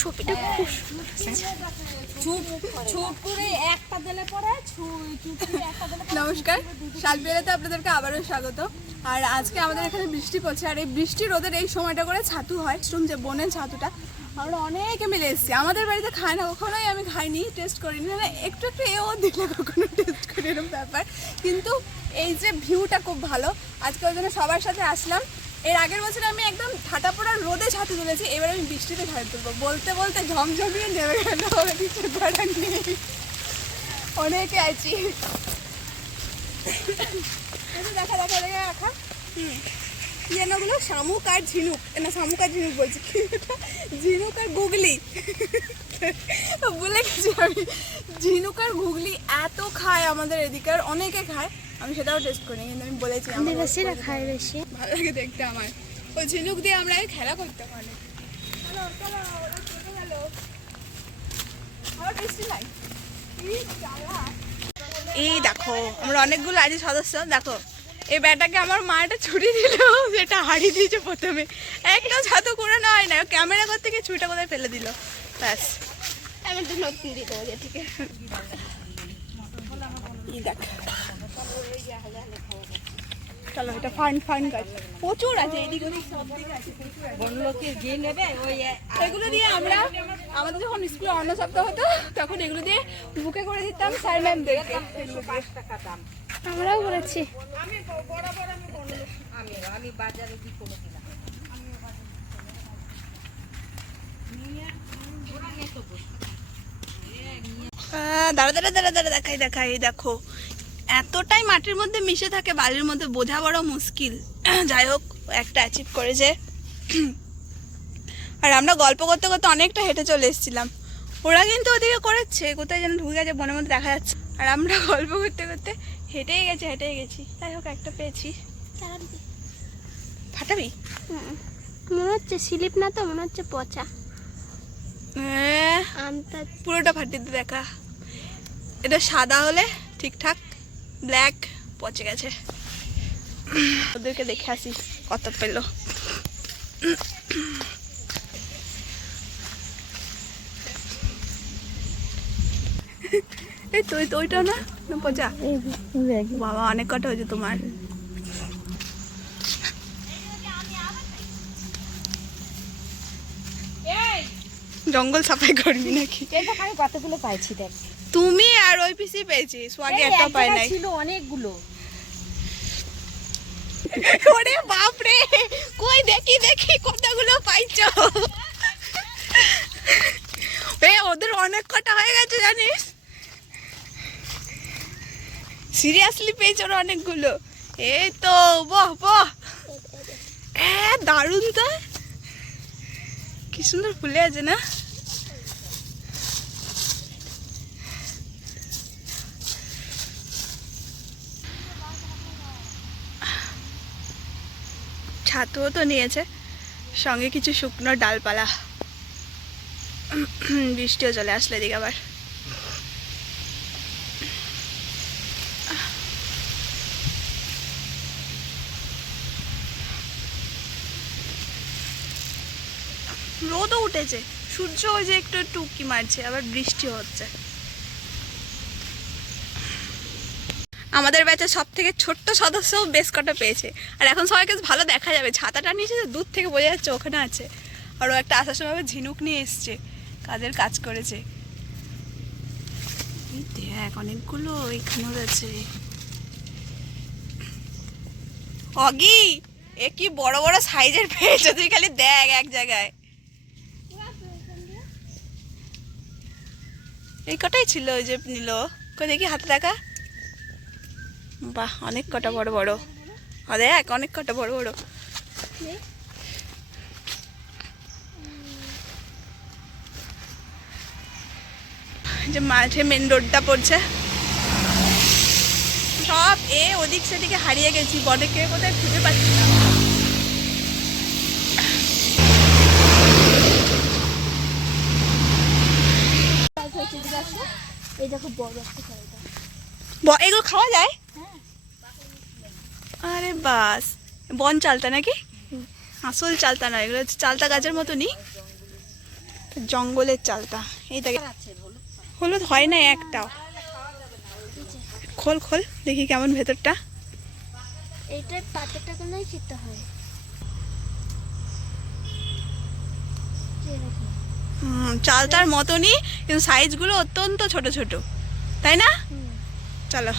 ছবিটা খুব নমস্কার, শালবিয়াতে আপনাদেরকে আবারও স্বাগত। আর আজকে আমাদের এখানে বৃষ্টি পড়ছে, আর এই বৃষ্টি রোদের এই সময়টা করে ছাতু হয়, যে বোনের ছাতুটা আমরা অনেকে মিলে এসেছি। আমাদের বাড়িতে খায় না, কখনোই আমি খাইনি, টেস্ট করিনি, মানে একটু একটু এও দিলে কখনো টেস্ট করি এরকম ব্যাপার। কিন্তু এই যে ভিউটা খুব ভালো, আজকে ওই জন্য সবার সাথে আসলাম। এর আগের বছর আমি একদম ঠাটা পড়া রোদে ছাতু তুলেছি, এবার আমি বৃষ্টিতে ছাতু তুলবো। বলতে বলতে ঝমঝমিয়ে নেমে গেল, নেই অনেকে আছি। দেখা দেখা দেখা রাখা যেনগুলো শামুক আর ঝিনুক, না শামুক আর ঝিনুক বলছি, ঝিনুক আর গুগলি বলে গেছি আমি। ঝিনুক আর গুগলি এত খায় আমাদের এদিকে, আর অনেকে খায়, আমি সেটাও টেস্ট করি, কিন্তু আমি বলেছি বেশিরা খায় বেশি ভালো লাগে দেখতে আমার। ওই ঝিনুক দিয়ে আমরা খেলা করতে পারি। এই দেখো আমরা অনেকগুলো আছি সদস্য। দেখো এই ব্যাটাকে আমার মা একটা ছুরি দিল, সেটা হারিয়ে দিয়েছে প্রথমে। একটা ছাতু কুড়ানো হয় না, ক্যামেরা করতে গিয়ে ছুরিটা কোথায় ফেলে দিল, ব্যাস। আমি তো নতুন দিয়ে দেবো, ঠিক আছে। দেখ চলো, এটা ফান ফান গাছ প্রচুর আছে, এদিকে সব দিকে আছে, এগুলো দিয়ে আমরা আমাদের যখন স্কুলে অন্য সপ্তাহ হতো তখন এগুলো দিয়ে বুকে করে দিতাম স্যার ম্যামদেরকে। আমরাও করেছি। দাঁড়া দাঁড়া দাঁড়া দাঁড়া দেখাই দেখাই, দেখো এতটাই মাটির মধ্যে মিশে থাকে, বালির মধ্যে বোঝা বড় মুশকিল। যাই হোক, একটা অ্যাচিভ করেছে। আর আমরা গল্প করতে করতে অনেকটা হেঁটে চলে এসেছিলাম। ওরা কিন্তু ওদিকে করেছে, কোথায় যেন ঢুকে গেছে, বনের মধ্যে দেখা যাচ্ছে। আর আমরা গল্প করতে করতে হেঁটেই গেছি। যাই হোক, একটা পেয়েছি। ফাটাবি? মনে হচ্ছে স্লিপ না, তো মনে হচ্ছে পচা। পুরোটা ফাটিয়ে দেখা। এটা সাদা হলে ঠিকঠাক, ব্ল্যাক পচে গেছে। ওদেরকে দেখে আসি কত পেল। এই তো ওইটাও না পচা। বাবা অনেক কটা হয়েছে তোমার। জঙ্গল সাফাই করবি নাকি? কতগুলো পাইছি দেখ। তুমি আর ওই পিসি পেয়েছি, সোয়াগে একটা পাই নাই। ছিল অনেকগুলো। ওরে বাপ রে, কই দেখি কতগুলো পাইছো। ওদের অনেক কটা হয়ে গেছে জানিস, সিরিয়াসলি পেয়েছো ওরা অনেকগুলো। এই তো বাহ বাহ, দারুণ তো, কি সুন্দর ফুলে আছে না। ছাতুও তো নিয়েছে, সঙ্গে কিছু শুকনো ডালপালা। বৃষ্টিও চলে আসলে এদিকে আবার। রোদও উঠেছে, সূর্য ওই যে একটু একটু উঁকি মারছে, আবার বৃষ্টি হচ্ছে। আমাদের ব্যাচের সব থেকে ছোট্ট সদস্য বেশ কটা পেয়েছে, আর এখন সবাইকে ভালো দেখা যাবে। ছাতাটা নিয়েছে, দূর থেকে বোঝা যাচ্ছে ওখানে আছে। আর ও একটা আসার সময় ঝিনুক নিয়ে এসছে, কাজের কাজ করেছে। দেখ অনেকগুলো এখানেও আছে। অগি, এ কি বড় বড় সাইজের পেয়েছে, তুই খালি দেখ এক জায়গায়। এই কটাই ছিল, ওই যে নিল, কই দেখি হাতে দেখা। বাহ, অনেক কটা বড় বড়, দেখ অনেক কটা বড় বড়। যে মাঝে মেন রোডটা পড়ছে, সব ওদিক সেদিকে হারিয়ে গেছি, বনেকে কোথায় খুঁজে পাচ্ছি না। এগুলো খাওয়া যায়? আরে বাস, বন চালতা নাকি? আসল চালতা নয়, এগুলো হচ্ছে চালতা গাছের মতনই, জঙ্গলের চালতা। এই দেখে হলুদ হয় না একটাও। খোল খোল দেখি কেমন ভেতরটা। এইটার পাতাটা কোনো খেতে হয়। চালতার মতনই, কিন্তু সাইজগুলো অত্যন্ত ছোট ছোট, তাই না? চলো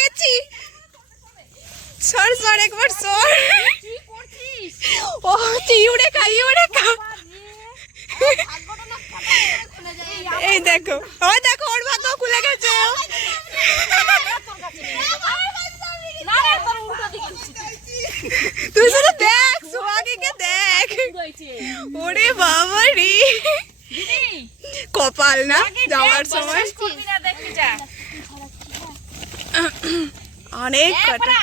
গেছি। সর সর একবার সর। ও ইউরে খা, ইউরে খা। এই দেখো, ওই দেখো ওর ভাগ্য খুলে গেছে। তুই শুধু দেখ, সোহাগীকে দেখ। ওরে বাবা রে, কপাল না যাওয়ার সময় অনেক কটা।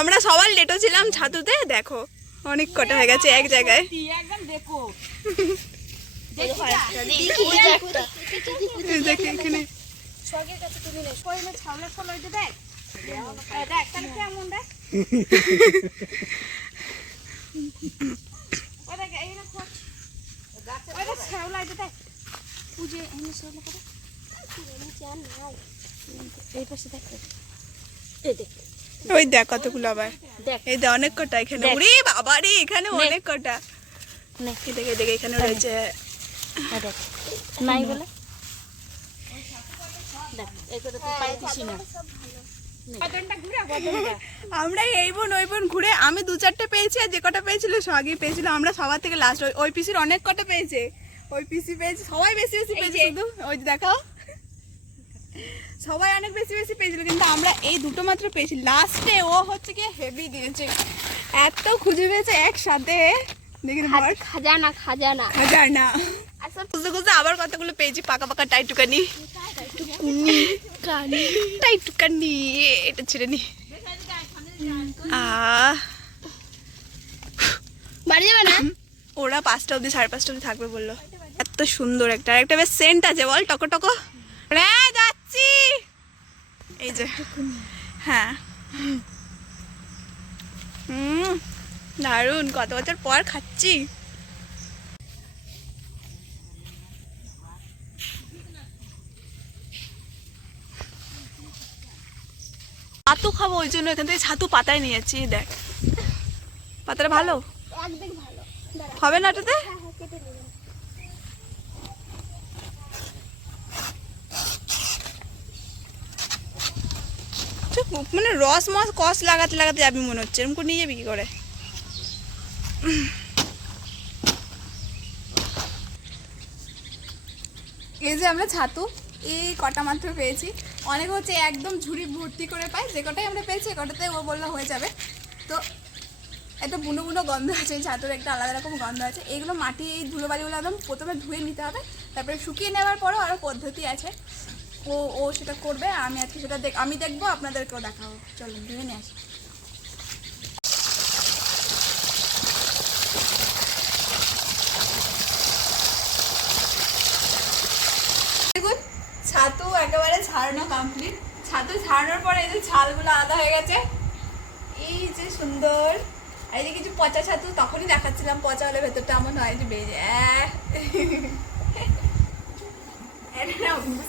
আমরা সবার লেটো ছিলাম ছাতুতে, দেখো অনেক কটা হয়ে গেছে এক জায়গায়। এখানে ওই দেখ কতগুলো আবার, এই দেখ অনেক কটা এখানে। ওরে বাবা রে, এখানে অনেক কটা। দেখে দেখে এখানে রয়েছে। নাই বলে আমরা এই বোন ওই বোন ঘুরে আমি 2-4টে পেয়েছি, আর যে কটা পেয়েছিল সোহাগী পেয়েছিল। আমরা সবার থেকে লাস্ট, ওই পিসির অনেক কটা পেয়েছে, ওই পিসি পেয়েছে, সবাই বেশি বেশি পেয়েছে। শুধু ওই দেখাও, সবাই অনেক বেশি বেশি পেয়েছিল, কিন্তু আমরা এই দুটো মাত্র পেয়েছি। লাস্টে ও হচ্ছে কি হেভি দিয়েছে, এত খুঁজে পেয়েছে একসাথে। দেখি খাজানা খাজানা খাজানা। খুঁজতে খুঁজতে আবার কতগুলো পেয়েছি, পাকা পাকা টাইটুকানি। টাইটুকানি এটা ছেড়ে নি। বাড়ি যাবে না? ওরা 5টা অবধি 5:30 অবধি থাকবে বললো। এত সুন্দর একটা, একটা বেশ সেন্ট আছে বল, টকো টকো। যাচ্ছি এই যে, হ্যাঁ দারুন, কত বছর পর খাচ্ছি। ছাতু খাবো, ওই জন্য এখান থেকে ছাতু পাতায় নিয়েছি। দেখ পাতাটা ভালো একদম ভালো হবে না ওটাতে। কেটে নেবেন। মানে রস মস কস লাগাতে লাগাতে যাবি মনে হচ্ছে, এরকম করে নিয়ে যাবি কি করে? এই যে আমরা ছাতু এই কটা মাত্র পেয়েছি, অনেক হচ্ছে একদম ঝুড়ি ভর্তি করে পাই। যে কটাই আমরা পেয়েছি কটাতে ও বললো হয়ে যাবে। তো একটা বুনো বুনো গন্ধ আছে, ছাতুর একটা আলাদা রকম গন্ধ আছে। এইগুলো মাটি, এই ধুলোবালিগুলো একদম প্রথমে ধুয়ে নিতে হবে, তারপরে শুকিয়ে নেওয়ার পরও আরও পদ্ধতি আছে। ও সেটা করবে, আমি আজকে সেটা আমি দেখবো, আপনাদেরকেও দেখাবো। চলুন ধুয়ে নিয়ে আসি। দেখুন ছাতু একেবারে ছাড়ানো কমপ্লিট। ছাতু ছাড়ানোর পরে এই যে ছালগুলো আলাদা হয়ে গেছে, এই যে সুন্দর। আর এই যে কিছু পচা ছাতু তখনই দেখাচ্ছিলাম, পচা হলে ভেতরটা এমন হয় যে বেরিয়ে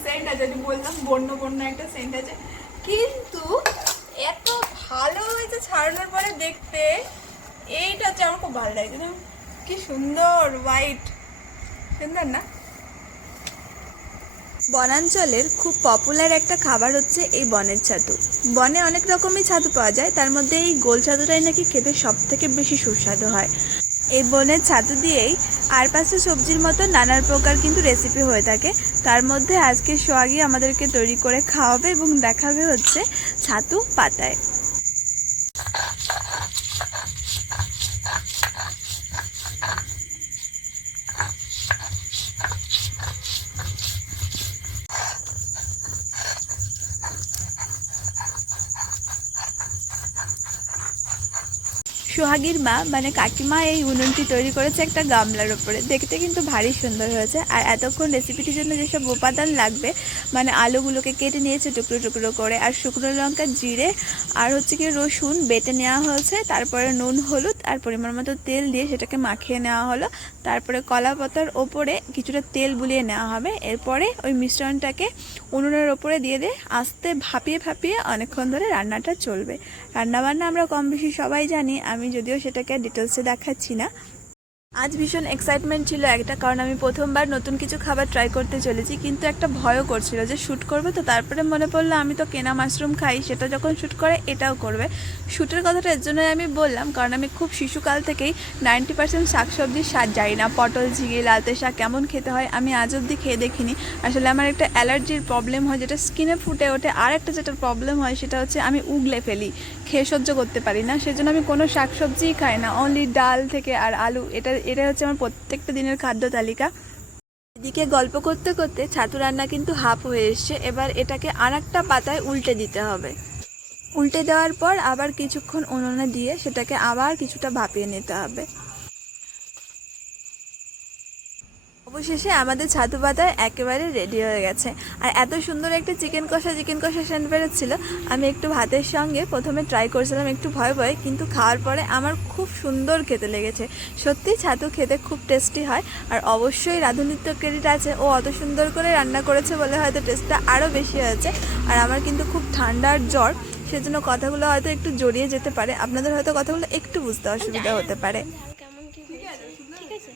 সেন্ট আছে, বললাম বন্য বন্য একটা সেন্ট আছে, কিন্তু এত ভালো হয়েছে ছাড়ানোর পরে দেখতে। এইটা হচ্ছে আমার খুব ভালো লাগছে, কি সুন্দর হোয়াইট, সুন্দর না? বনাঞ্চলের খুব পপুলার একটা খাবার হচ্ছে এই বনের ছাতু। বনে অনেক রকমের ছাতু পাওয়া যায়, তার মধ্যে এই গোল ছাতুটাই নাকি খেতে সব থেকে বেশি সুস্বাদু হয়। এই বনের ছাতু দিয়েই আর পাশে সবজির মতো নানা প্রকার কিন্তু রেসিপি হয়ে থাকে। তার মধ্যে আজকে সোহাগী আমাদেরকে তৈরি করে খাওয়াবে এবং দেখাবে হচ্ছে ছাতু পাতায়। সোহাগীর মা মানে কাকিমা এই উনুনটি তৈরি করেছে একটা গামলার উপরে। দেখতে কিন্তু ভারী সুন্দর হয়েছে। আর এতক্ষণ রেসিপিটির জন্য যেসব উপাদান লাগবে মানে আলুগুলোকে কেটে নিয়েছে টুকরো টুকরো করে, আর শুকনো লঙ্কা, জিরে আর হচ্ছে কি রসুন বেটে নেওয়া হয়েছে। তারপরে নুন, হলুদ আর পরিমাণ মতো তেল দিয়ে সেটাকে মাখিয়ে নেওয়া হলো। তারপরে কলা পাতার ওপরে কিছুটা তেল বুলিয়ে নেওয়া হবে। এরপরে ওই মিশ্রণটাকে উনুনের ওপরে দিয়ে আস্তে ভাপিয়ে ভাপিয়ে অনেকক্ষণ ধরে রান্নাটা চলবে। রান্নাবান্না আমরা কম বেশি সবাই জানি, আমি যদিও সেটাকে ডিটেলসে দেখাচ্ছি না। আজ ভীষণ এক্সাইটমেন্ট ছিল একটা, কারণ আমি প্রথমবার নতুন কিছু খাবার ট্রাই করতে চলেছি, কিন্তু একটা ভয়ও করছিল যে শ্যুট করবে তো। তারপরে মনে পড়লো আমি তো কেনা মাশরুম খাই, সেটা যখন শ্যুট করে এটাও করবে। শ্যুটের কথাটা এর জন্যই আমি বললাম কারণ আমি খুব শিশুকাল থেকেই 90% শাকসবজির স্বাদ জানি না। পটল, ঝিঙে, লালতে শাক কেমন খেতে হয় আমি আজ অবধি খেয়ে দেখিনি। আসলে আমার একটা অ্যালার্জির প্রবলেম হয় যেটা স্কিনে ফুটে ওঠে। আর একটা যেটা প্রবলেম হয় সেটা হচ্ছে আমি উগলে ফেলি, খেয়ে সহ্য করতে পারি না। সেজন্য আমি কোনো শাকসবজিই খাই না, অনলি ডাল থেকে আর আলু। এটা হচ্ছে আমার প্রত্যেকটা দিনের খাদ্য তালিকা। এদিকে গল্প করতে করতে ছাতু রান্না কিন্তু হাফ হয়ে এসছে। এবার এটাকে আর একটা পাতায় উল্টে দিতে হবে। উল্টে দেওয়ার পর আবার কিছুক্ষণ উনুনে দিয়ে সেটাকে আবার কিছুটা ভাপিয়ে নিতে হবে। অবশেষে আমাদের ছাতু পাতা একেবারে রেডি হয়ে গেছে। আর এত সুন্দর একটা চিকেন কষা সেন্ট বেরোচ্ছিল। আমি একটু ভাতের সঙ্গে প্রথমে ট্রাই করেছিলাম একটু ভয় ভয়ে, কিন্তু খাওয়ার পরে আমার খুব সুন্দর খেতে লেগেছে। সত্যি ছাতু খেতে খুব টেস্টি হয়। আর অবশ্যই রাঁধুনির তো ক্রেডিট আছে, ও অত সুন্দর করে রান্না করেছে বলে হয়তো টেস্টটা আরও বেশি হয়েছে। আর আমার কিন্তু খুব ঠান্ডার জ্বর, সেজন্য কথাগুলো হয়তো একটু জড়িয়ে যেতে পারে, আপনাদের হয়তো কথাগুলো একটু বুঝতে অসুবিধা হতে পারে। কেমন কি হয়েছে? ঠিক আছে।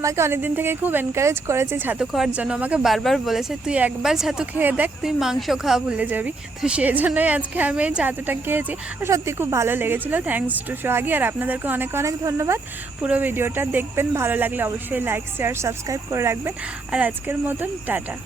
আমাকে অনেকদিন থেকে খুব এনকারেজ করেছে ছাতু খাওয়ার জন্য। আমাকে বারবার বলেছে তুই একবার ছাতু খেয়ে দেখ, তুই মাংস খাওয়া ভুলে যাবি। তো সেই জন্যই আজকে আমি এই ছাতুটা খেয়েছি, আর সত্যি খুব ভালো লেগেছিলো। থ্যাঙ্কস টু সোহাগী। আর আপনাদেরকে অনেক অনেক ধন্যবাদ। পুরো ভিডিওটা দেখবেন, ভালো লাগলে অবশ্যই লাইক, শেয়ার, সাবস্ক্রাইব করে রাখবেন। আর আজকের মতন টাটা।